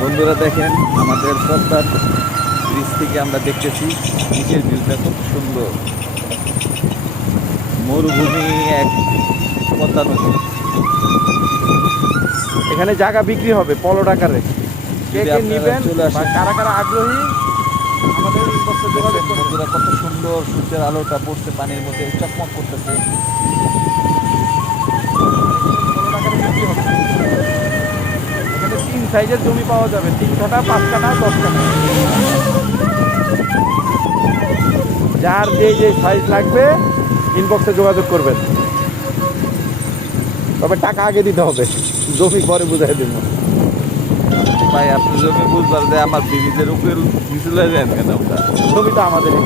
বন্ধুরা দেখেন আমাদের পদ্মার ব্রিজ থেকে আমরা দেখতেছি নিচের ভিউটা খুব সুন্দর। মরুভূমি এক পদ্মা নদী। এখানে জায়গা বিক্রি হবে পলট আকারে। কে যদি কে আপনারা নিবেন চলে বা আসেন, কারা কারা আগ্রহী আমাদের ইনবক্সে যোগাযোগ করবেন। বন্ধুরা কত সুন্দর সূর্যের আলোটা পড়ছে পানির মধ্যে চকমক করতেছে। পলট আকারে বিক্রি হবে। এখানে 3 সাইজের জমি পাওয়া যাবে, 3 কাঠা, 5 কাঠা, 10 কাঠা। যার যে সাইজ লাগবে ইনবক্সে যোগাযোগ করবেন। তবে টাকা আগে দিতে হবে, জমি পরে বুঝাই দেব। ভাই আপনি জমি বুঝবার যে আমার ব্রিজের উপরে নিচে যান কেন? ওটা জমিটা আমাদেরই।